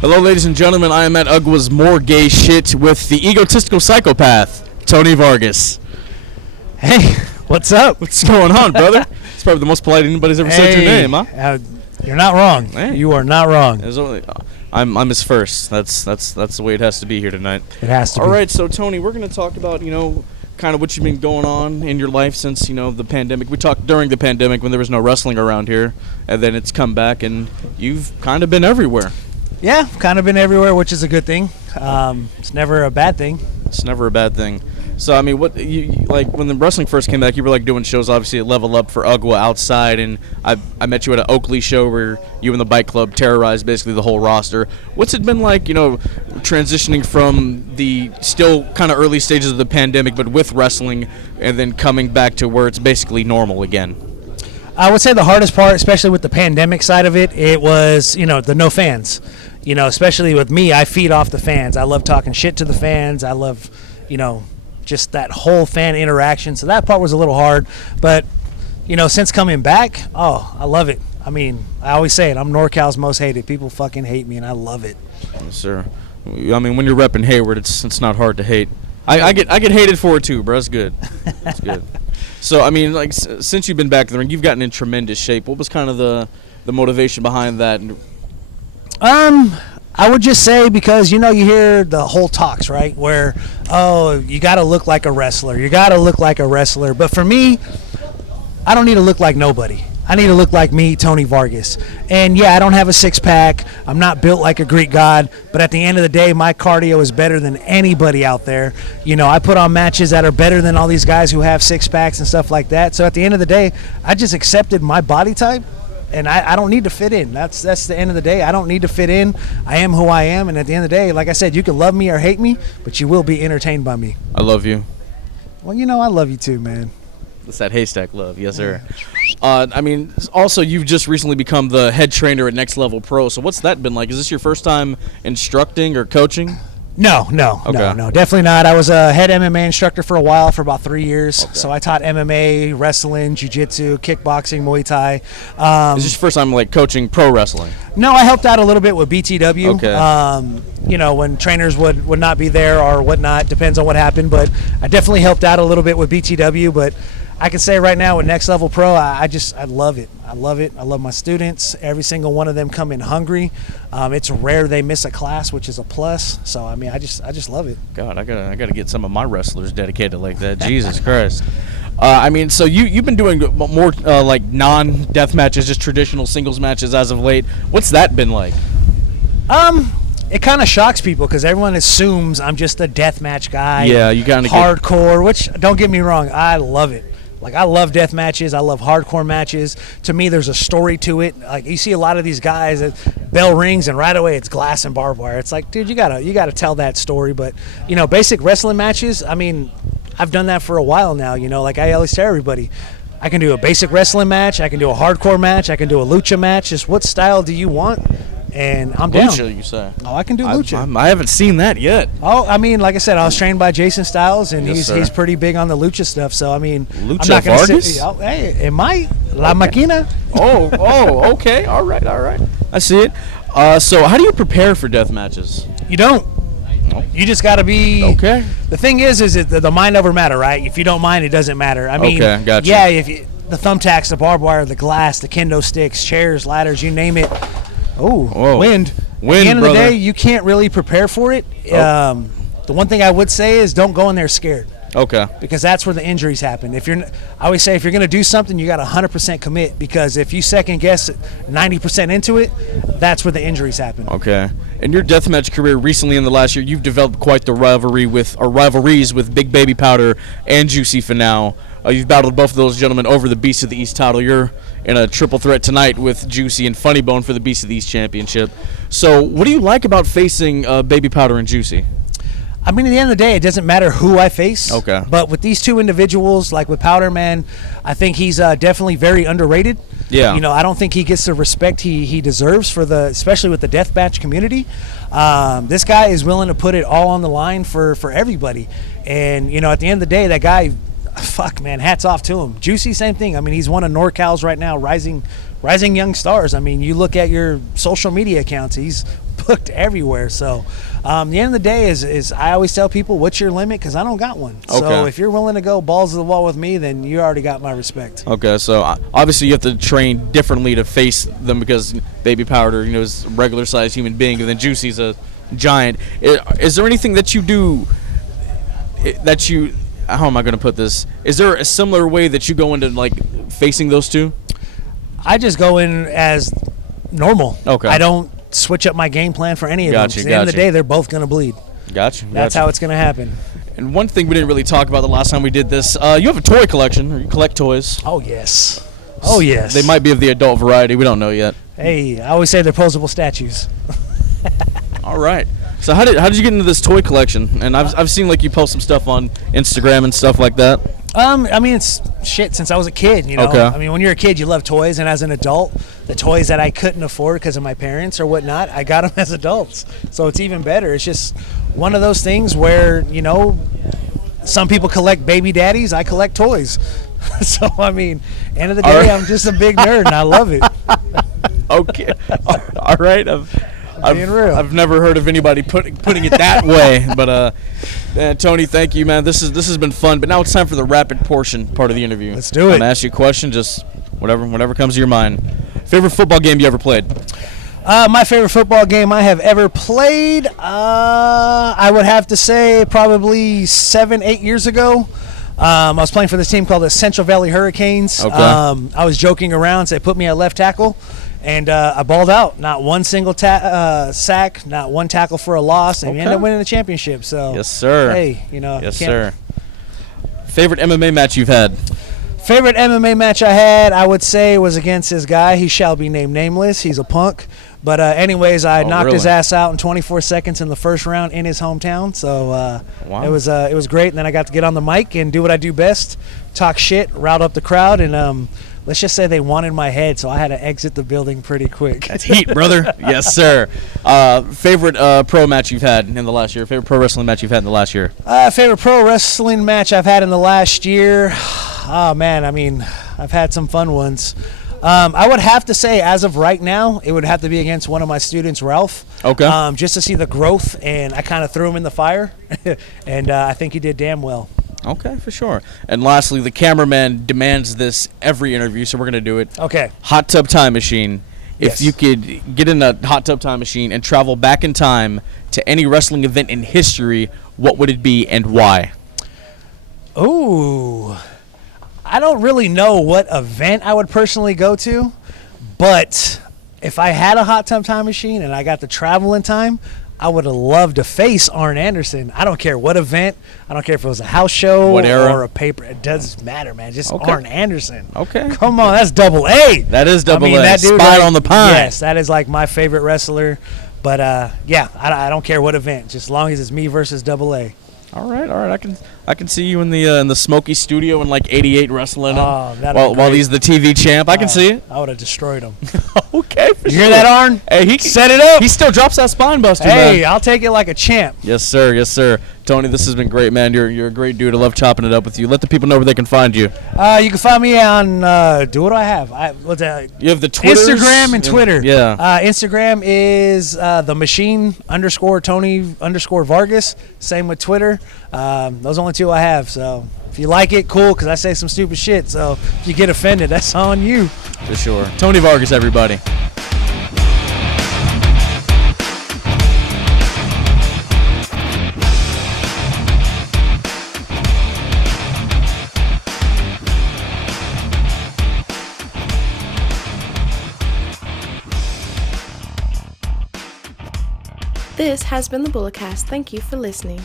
Hello, ladies and gentlemen. I am at Ugwa's More Gay Shit with the Egotistical Psychopath Tony Vargas. Hey, what's up? What's going on, brother? It's probably the most polite anybody's ever said your name, huh? You're not wrong. Hey. You are not wrong. I'm his first. That's the way it has to be here tonight. It has to be. All right, so Tony, we're going to talk about, kind of what you've been going on in your life since, the pandemic. We talked during the pandemic when there was no wrestling around here, and then it's come back, and you've kind of been everywhere. Yeah, kind of been everywhere, which is a good thing. It's never a bad thing. It's never a bad thing. So, I mean, what you like when the wrestling first came back, you were like doing shows obviously at Level Up for Ugwa outside, and I met you at an Oakley show where you and the Bike Club terrorized basically the whole roster. What's it been like, transitioning from the still kind of early stages of the pandemic, but with wrestling, and then coming back to where it's basically normal again? I would say the hardest part, especially with the pandemic side of it, it was, the no fans. Especially with me, I feed off the fans. I love talking shit to the fans. I love, just that whole fan interaction. So that part was a little hard. But, since coming back, I love it. I mean, I always say it. I'm NorCal's most hated. People fucking hate me, and I love it. Yes, sir. I mean, when you're repping Hayward, it's not hard to hate. I get hated for it too, bro. It's good. It's good. So, I mean, like, since you've been back in the ring, you've gotten in tremendous shape. What was kind of the motivation behind that? I would just say because, you hear the whole talks, right, where, you got to look like a wrestler. You got to look like a wrestler. But for me, I don't need to look like nobody. I need to look like me, Tony Vargas. And, yeah, I don't have a six-pack. I'm not built like a Greek god. But at the end of the day, my cardio is better than anybody out there. I put on matches that are better than all these guys who have six-packs and stuff like that. So at the end of the day, I just accepted my body type. And I don't need to fit in. That's the end of the day. I don't need to fit in. I am who I am. And at the end of the day, like I said, you can love me or hate me, but you will be entertained by me. I love you. Well, I love you too, man. It's that haystack love. Yes, sir. I mean, also, you've just recently become the head trainer at Next Level Pro. So what's that been like? Is this your first time instructing or coaching? No, definitely not. I was a head MMA instructor for a while, for about 3 years. Okay. So I taught MMA, wrestling, jiu-jitsu, kickboxing, Muay Thai. Is this your first time coaching pro wrestling? No, I helped out a little bit with BTW. Okay. When trainers would not be there or whatnot, depends on what happened. But I definitely helped out a little bit with BTW. But I can say right now with Next Level Pro, I love it. I love it. I love my students. Every single one of them come in hungry. It's rare they miss a class, which is a plus. So I mean, I just love it. God, I gotta get some of my wrestlers dedicated like that. Jesus Christ. I mean, so you've been doing more like non-death matches, just traditional singles matches as of late. What's that been like? It kind of shocks people because everyone assumes I'm just a death match guy. Yeah, you gotta hardcore. Which, don't get me wrong, I love it. Like, I love death matches. I love hardcore matches. To me, there's a story to it. Like, you see a lot of these guys that bell rings and right away it's glass and barbed wire. It's like, dude, you gotta tell that story. But, basic wrestling matches, I mean, I've done that for a while now. Like I always tell everybody, I can do a basic wrestling match. I can do a hardcore match. I can do a lucha match. Just what style do you want? And I'm down. Lucha, you say? Oh, I can do lucha. I haven't seen that yet. Oh, I mean, like I said, I was trained by Jason Styles, and yes, he's pretty big on the lucha stuff. So, I mean, Lucha I'm not going to Vargas? Hey, am I La Maquina? Oh, okay. All right. I see it. So how do you prepare for death matches? You don't. Nope. You just got to be. Okay. The thing is the mind over matter, right? If you don't mind, it doesn't matter. I mean, okay, gotcha. Yeah, the thumbtacks, the barbed wire, the glass, the kendo sticks, chairs, ladders, you name it. Oh, wind. At the end of the day, you can't really prepare for it. The one thing I would say is don't go in there scared. Okay. Because that's where the injuries happen. I always say if you're going to do something, you got to 100% commit. Because if you second guess 90% into it, that's where the injuries happen. Okay. In your deathmatch career recently in the last year, you've developed quite the rivalries with Big Baby Powder and Juicy Finau. You've battled both of those gentlemen over the Beast of the East title. You're in a triple threat tonight with Juicy and Funny Bone for the Beast of the East championship. So what do you like about facing Baby Powder and Juicy? I mean, at the end of the day, it doesn't matter who I face. Okay. But with these two individuals, like with Powder, man, I think he's definitely very underrated. Yeah. I don't think he gets the respect he deserves especially with the deathmatch community. This guy is willing to put it all on the line for everybody. And, at the end of the day, that guy, fuck, man, hats off to him. Juicy, same thing. I mean, he's one of NorCal's right now rising young stars. I mean, you look at your social media accounts, he's booked everywhere. So the end of the day is I always tell people, what's your limit? Because I don't got one. Okay. So if you're willing to go balls to the wall with me, then you already got my respect. Okay, so obviously you have to train differently to face them because Baby Powder, is a regular-sized human being, and then Juicy's a giant. Is there anything that you do that you... How am I going to put this? Is there a similar way that you go into, like, facing those two? I just go in as normal. Okay. I don't switch up my game plan for any of them. At the end of the day, they're both going to bleed. Gotcha. That's how it's going to happen. And one thing we didn't really talk about the last time we did this, you have a toy collection, or you collect toys. Oh, yes. Oh, yes. They might be of the adult variety. We don't know yet. Hey, I always say they're posable statues. All right. So how did you get into this toy collection? And I've seen like you post some stuff on Instagram and stuff like that. I mean, it's shit since I was a kid, Okay. I mean, when you're a kid, you love toys, and as an adult, the toys that I couldn't afford because of my parents or whatnot, I got them as adults. So it's even better. It's just one of those things where, some people collect baby daddies, I collect toys. So, I mean, end of the day, I'm just a big nerd, and I love it. Okay. All right. I've never heard of anybody putting it that way, but Tony, thank you, man. This has been fun, but now it's time for the rapid portion part of the interview. Let's do it. I'm gonna ask you a question, just whatever comes to your mind. Favorite football game you ever played? My favorite football game I have ever played, I would have to say probably 7-8 years ago. I was playing for this team called the Central Valley Hurricanes. Okay. I was joking around, so they put me at left tackle, and I balled out. Not one single sack, not one tackle for a loss, and we ended up winning the championship. So yes, sir. Hey, Yes, sir. Favorite MMA match you've had? Favorite MMA match I had, I would say, was against this guy. He shall be named nameless. He's a punk. But anyways, I knocked his ass out in 24 seconds in the first round in his hometown. So wow. It was great. And then I got to get on the mic and do what I do best, talk shit, rile up the crowd, and let's just say they wanted my head, so I had to exit the building pretty quick. That's heat, brother. Yes, sir. Favorite pro match you've had in the last year? Favorite pro wrestling match you've had in the last year? Favorite pro wrestling match I've had in the last year? Oh, man, I mean, I've had some fun ones. I would have to say, as of right now, it would have to be against one of my students, Ralph. Okay. Just to see the growth, and I kind of threw him in the fire, and I think he did damn well. Okay, for sure. And lastly, the cameraman demands this every interview, so we're going to do it. Okay. Hot tub time machine. Yes. If you could get in a hot tub time machine and travel back in time to any wrestling event in history, what would it be and why? Ooh. I don't really know what event I would personally go to, but if I had a hot tub time machine and I got to travel in time, I would have loved to face Arn Anderson. I don't care what event. I don't care if it was a house show what era? Or a paper. It doesn't matter, man. Just Okay. Arn Anderson. Okay. Come on, that's double A. That is double A. That dude, Spot on the pine. Yes, that is like my favorite wrestler. But yeah, I don't care what event, just as long as it's me versus double A. All right. I can see you in the Smoky studio in like '88 wrestling him while he's the TV champ. I can see it. I would have destroyed him. Okay, for You sure. hear that, Arn? Hey, he set it up. He still drops that spine buster, Hey, man. I'll take it like a champ. Yes, sir. Yes, sir. Tony, this has been great, man. You're a great dude. I love chopping it up with you. Let the people know where they can find you. You can find me on what do I have? What's that? You have the Twitters? Instagram and Twitter. Yeah. Instagram is the machine _Tony _Vargas. Same with Twitter. Those are only two I have. So if you like it, cool, because I say some stupid shit. So if you get offended, that's on you. For sure. Tony Vargas, everybody. This has been the Bulletcast. Thank you for listening.